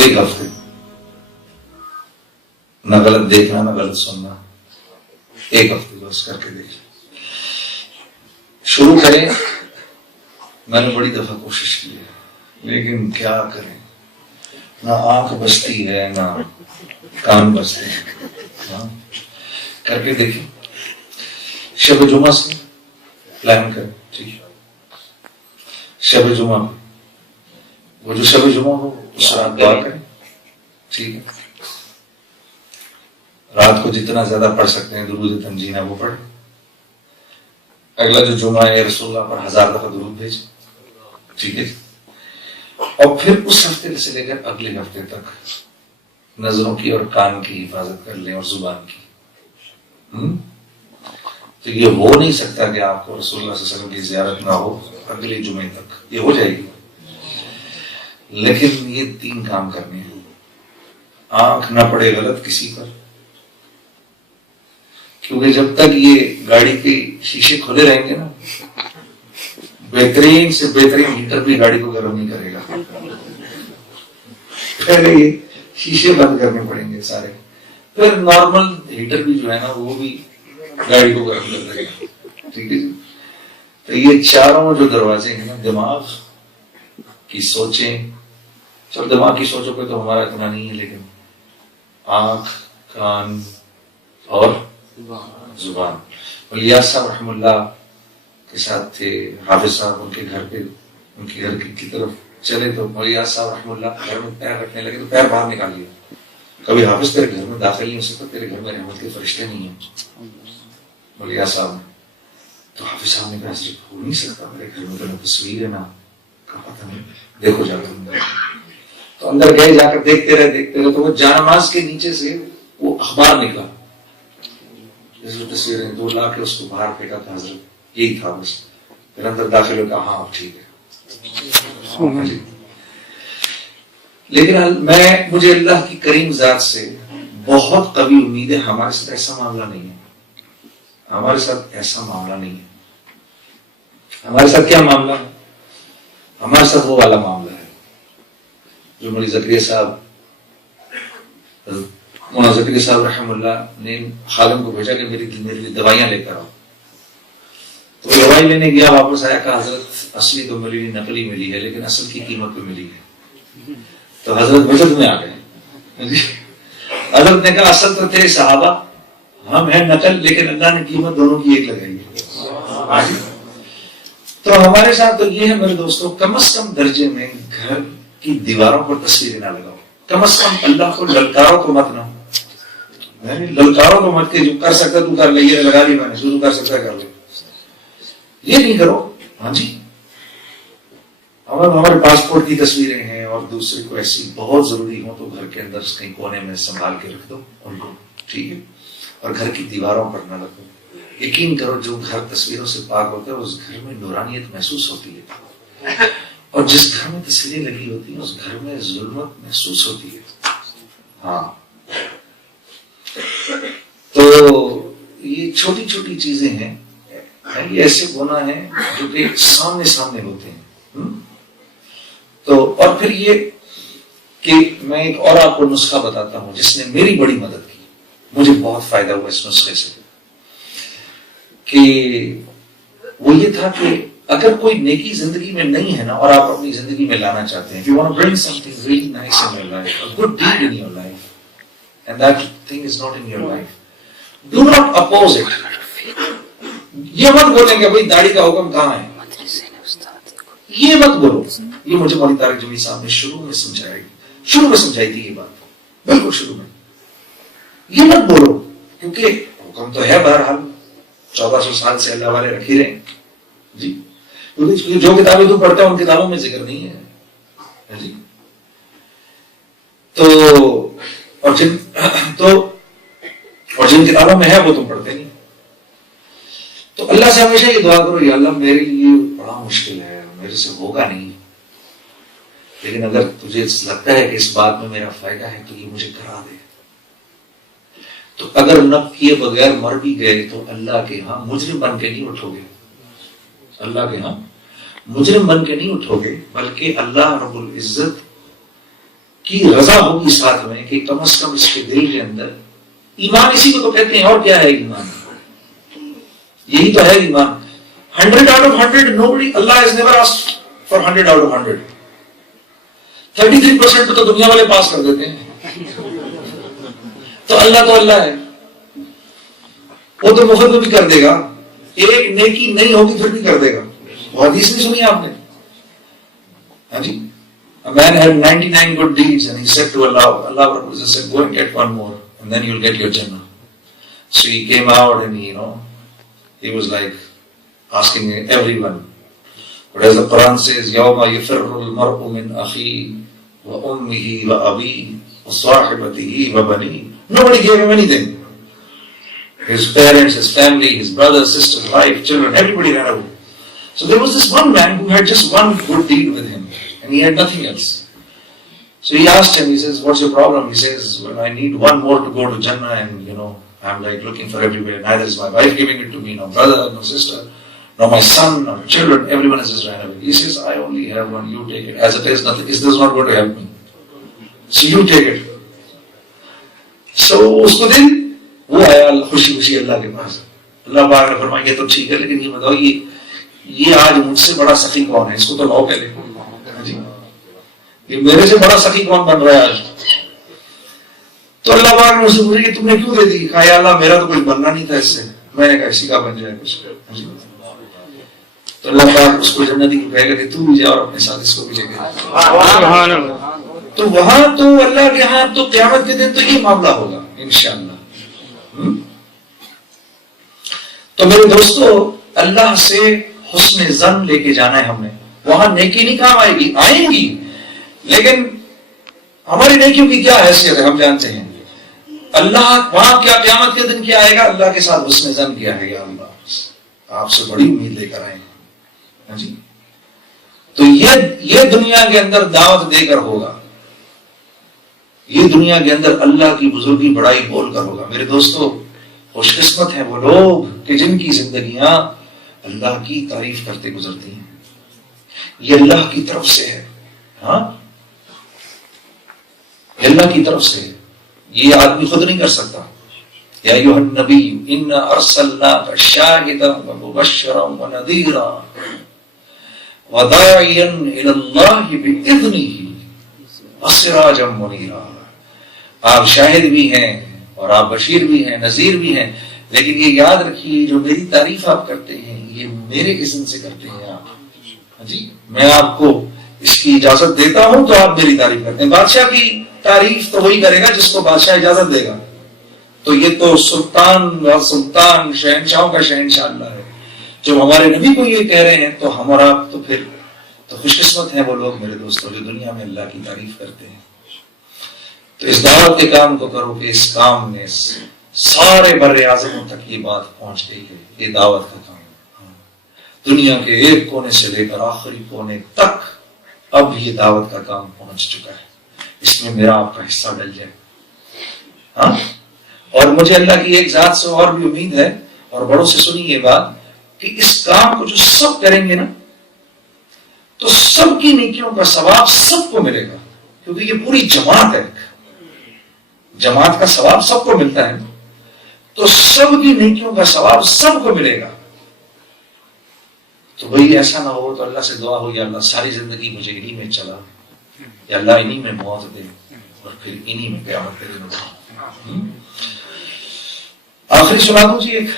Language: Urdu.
ایک ہفتے نہ غلط دیکھنا نہ غلط سننا، ایک ہفتے بس کر کے دیکھ شروع کریں. میں نے بڑی دفعہ کوشش کی ہے لیکن کیا کریں، نہ آنکھ بستی ہے نہ کان بستے ہیں. ہاں کر کے دیکھیں. شب جمعہ سے پلان کریں. ٹھیک ہے، شب جمعہ وہ جو شب جمعہ ہو اس رات دعا کریں. ٹھیک ہے، رات کو جتنا زیادہ پڑھ سکتے ہیں درود تنجینہ وہ پڑھیں. اگلا جو جمعہ ہے رسول اللہ پر 1000 دفعہ درود بھیجیں. ٹھیک ہے، اور پھر اس ہفتے سے لے کر اگلے ہفتے تک نظروں کی اور کان کی حفاظت کر لیں اور زبان کی. تو یہ ہو نہیں سکتا کہ آپ کو رسول اللہ صلی اللہ علیہ وسلم کی زیارت نہ ہو اگلے جمعے تک، یہ ہو جائے گی. لیکن یہ 3 کام کرنے ہیں. آنکھ نہ پڑے غلط کسی پر، کیونکہ جب تک یہ گاڑی کے شیشے کھلے رہیں گے نا، بہترین سے بہترین ہیٹر بھی گاڑی کو گرم نہیں کرے گا. پہلے یہ شیشے بند کرنے پڑیں گے سارے، پھر نارمل ہیٹر بھی جو ہے نا وہ بھی گاڑی کو گرم کر دے گا. ٹھیک ہے جی. تو یہ چاروں جو دروازے ہیں نا، دماغ کی سوچیں، چلو دماغ کی سوچوں پہ تو ہمارا اتنا نہیں ہے، لیکن آنکھ، کان اور زبان. الیاس صاحب رحم اللہ کے ساتھ تھے، حافظ صاحب ان کے گھر پہ، ان کے گھر کی طرف چلے تو الیاس صاحب رحم اللہ گھر میں پیر رکھنے لگے تو پیر باہر نکال لیا. کبھی حافظ تیرے گھر میں داخل نہیں ہو سکتا، تیرے گھر میں رحمت کے فرشتے نہیں ہیں. الیاس صاحب نے تو حافظ صاحب نے کہا حضرت ہو نہیں سکتا، میرے گھر میں تو نہ تصویر ہے نہ، کہا پتہ نہیں، دیکھو جا کر. تو اندر گئے، جا کر دیکھتے رہے تو وہ جانماز کے نیچے سے وہ اخبار نکلا، تصویریں 2 لا کے اس کو باہر پھینکا تھا. حضرت یہی تھا بس. پھر اندر داخل ہو کہا ہاں ٹھیک ہے. لیکن مجھے اللہ کی کریم ذات سے بہت قوی امید ہے، ہمارے ساتھ ایسا معاملہ نہیں ہے. ہمارے ساتھ ایسا معاملہ نہیں ہے. ہمارے ساتھ کیا معاملہ ہے؟ ہمارے ساتھ وہ والا معاملہ ہے جو مولانا زکریا صاحب مولانا زکریا صاحب رحم اللہ نے خادم کو بھیجا کہ میرے لیے دوائیاں لے کر آؤ. تو دوائی لینے گیا، واپس آیا، کہا حضرت اصلی تو ملی نہیں، نقلی ملی ہے، لیکن اصل کی قیمت پہ ملی ہے. تو حضرت بجٹ میں آ گئے. حضرت نے کہا اصل تو تھے صحابہ، ہم ہیں نقل، لیکن اللہ نے قیمت دونوں کی ایک لگائی ہے. تو ہمارے ساتھ تو یہ ہے میرے دوستوں، کم از کم درجے میں گھر کی دیواروں پر تصویریں نہ لگاؤ. کم از کم اللہ کو للکارو تو مت نہ، للکارو تو مت کہ جو کر سکتا تو کر لے، یہ لگا لی میں نے، جو کر سکتا کر لے، یہ نہیں کرو. ہاں جی، ہمارے پاسپورٹ کی تصویریں ہیں اور دوسرے کو ایسی بہت ضروری ہو تو گھر کے اندر کہیں کونے میں سنبھال کے رکھ دو ان کو. ٹھیک ہے، اور گھر کی دیواروں پر نہ رکھو. یقین کرو جو گھر تصویروں سے پاک ہوتا ہے اس گھر میں نورانیت محسوس ہوتی ہے، اور جس گھر میں تصویریں لگی ہوتی ہیں اس گھر میں ظلمت محسوس ہوتی ہے. ہاں، تو یہ چھوٹی چھوٹی چیزیں ہیں، یہ ایسے گناہ ہیں جو کہ سامنے سامنے ہوتے ہیں. تو اور پھر یہ کہ میں ایک اور آپ کو نسخہ بتاتا ہوں جس نے میری بڑی مدد کی، مجھے بہت فائدہ ہوا اس نسخے سے. کہ وہ یہ تھا کہ اگر کوئی نیکی زندگی میں نہیں ہے نا اور آپ اپنی زندگی میں لانا چاہتے ہیں، if you want to bring something really nice in your life, a good deed in your life, and that thing is not in your life, do not oppose it. یہ مت بولیں کہ بھائی داڑھی کا حکم کہاں ہے، یہ مت بولو. یہ مجھے مولانا طارق جمیل صاحب نے شروع میں سمجھائی تھی یہ بات، بالکل شروع میں. یہ مت بولو کیونکہ حکم تو ہے، بہرحال 1400 سال سے اللہ والے رکھ ہی رہے ہیں جی. جو کتابیں تو پڑھتا ہے ان کتابوں میں ذکر نہیں ہے جی. اور جن کتابوں میں ہے وہ تم پڑھتے نہیں. تو اللہ سے ہمیشہ یہ دعا کرو، یا اللہ میرے لیے بڑا مشکل ہے، میرے سے ہوگا نہیں، لیکن اگر تجھے لگتا ہے کہ اس بات میں میرا فائدہ ہے تو یہ مجھے کرا دے. تو اگر نب کیے بغیر مر بھی گئے تو اللہ کے ہاں مجرم بن کے نہیں اٹھو گے، اللہ کے ہاں مجرم بن کے نہیں اٹھو گے، بلکہ اللہ رب العزت کی رضا ہوگی ساتھ میں کہ کم از کم اس کے دل کے اندر ایمان اسی کو تو کہتے ہیں. اور کیا ہے ایمان؟ یہی تو ہے ایمان. 100 out of 100 nobody, Allah has never asked for 100 out of 100. 33% تو دنیا والے پاس کر دیتے ہیں. تو اللہ ہے, وہ تو مفت میں بھی کر دے گا. ایک نیکی نہیں ہوگی پھر بھی کر دے گا. وہ حدیث نہیں سنی آپ نے؟ ہاں جی. A man had 99 good deeds and he said to Allah said, go and get one more and then you'll get your Jannah. So he came out and he was like asking everyone. But as the Quran says, يَوْمَ يَفِرُّ الْمَرْءُ مِنْ أَخِيهِ وَأُمِّهِ وَأَبِيهِ وَصَاحِبَتِهِ وَبَنِيهِ. Nobody gave him anything. His parents, his family, his brothers, sisters, wife, children, everybody ran away. So there was this one man who had just one good deed with him and he had nothing else. So he asked him, he says, what's your problem? He says, well, I need one more to go to Jannah and I'm like looking for everywhere. Neither is my wife giving it to me, no brother, no sister, no my son, no children, everyone has just ran away. He says, I only have one, you take it. As it is, nothing, this is not going to help me. So you take it. So usko din, وہ آیا خوشی خوشی اللہ کے پاس. اللہ پاک نے فرمایا یہ تو ٹھیک ہے لیکن یہ بتاؤ یہ آج مجھ سے بڑا سخی کون ہے؟ اس کو تو لاؤ پہلے. جی یہ میرے سے بڑا سخی کون بن رہا ہے آج؟ تو اللہ پاک نے اسے پوچھا کہ تم نے کیوں دے دی؟ کہا یا اللہ میرا تو کچھ بننا نہیں تھا اس سے, میں نے کہا اسی کا بن جائے کچھ. تو اللہ پاک اس کو جنتی کو کہے گا کہ تو بھی جا اور اپنے ساتھ اس کو بھی لے گئے. تو وہاں تو اللہ کے ہاں تو قیامت کے دن تو یہ معاملہ ہوگا انشاءاللہ. تو میرے دوستو اللہ سے حسن ظن لے کے جانا ہے ہم نے. وہاں نیکی نہیں کام آئے گی, آئیں گی, لیکن ہماری نیکیوں کی کیا حیثیت ہے ہم جانتے ہیں. اللہ وہاں کیا قیامت کے دن کیا آئے گا؟ اللہ کے ساتھ حسن ظن کیا ہے یا اللہ آپ سے بڑی امید لے کر آئے ہیں. جی تو یہ دنیا کے اندر دعوت دے کر ہوگا, یہ دنیا کے اندر اللہ کی بزرگی بڑائی بول کر ہوگا. میرے دوستو خوش قسمت ہیں وہ لوگ کہ جن کی زندگیاں اللہ کی تعریف کرتے گزرتی ہیں. یہ اللہ کی طرف سے ہے. ہاں یہ اللہ کی طرف سے ہے, یہ آدمی خود نہیں کر سکتا. یا ایھا النبی انا ارسلناک شاہدا ومبشرا ونذیرا وداعیا الی اللہ باذنہ وسراجا منیرا. آپ شاہد بھی ہیں اور آپ بشیر بھی ہیں, نذیر بھی ہیں, لیکن یہ یاد رکھیے جو میری تعریف آپ کرتے ہیں یہ میرے اذن سے کرتے ہیں آپ. جی میں آپ کو اس کی اجازت دیتا ہوں تو آپ میری تعریف کرتے ہیں. بادشاہ کی تعریف تو وہی کرے گا جس کو بادشاہ اجازت دے گا. تو یہ تو سلطان شہنشاہوں کا شہنشاہ اللہ ہے. جو ہمارے نبی کو یہ کہہ رہے ہیں تو ہم اور آپ تو پھر تو خوش قسمت ہیں وہ لوگ میرے دوستوں جو دنیا میں اللہ کی تعریف کرتے ہیں. تو اس دعوت کے کام کو کرو کہ اس کام میں سارے بر اعظموں تک یہ بات پہنچ گئی ہے. یہ دعوت کا کام دنیا کے ایک کونے سے لے کر آخری کونے تک اب یہ دعوت کا کام پہنچ چکا ہے. اس میں میرا آپ کا حصہ ڈل جائے. ہاں اور مجھے اللہ کی ایک ذات سے اور بھی امید ہے, اور بڑوں سے سنی یہ بات کہ اس کام کو جو سب کریں گے نا تو سب کی نیکیوں کا ثواب سب کو ملے گا, کیونکہ یہ پوری جماعت ہے. جماعت کا ثواب سب کو ملتا ہے تو سب کی نیکیوں کا ثواب سب کو ملے گا. تو وہی ایسا نہ ہو تو اللہ سے دعا ہو یا اللہ ساری زندگی مجھے انہی میں چلا, یا اللہ انہی میں موت دے اور پھر انہی میں قیامت کے دن. آخری سنا دوں جی ایک